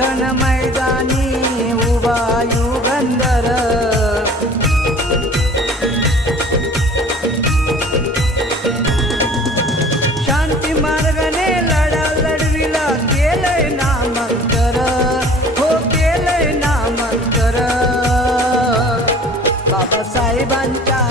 रण मैदानी उभा युगंधर, शांती मार्गाने लढा लढविला केलंय नामांतर, हो केलंय नामांतर. बाबासाहेबांच्या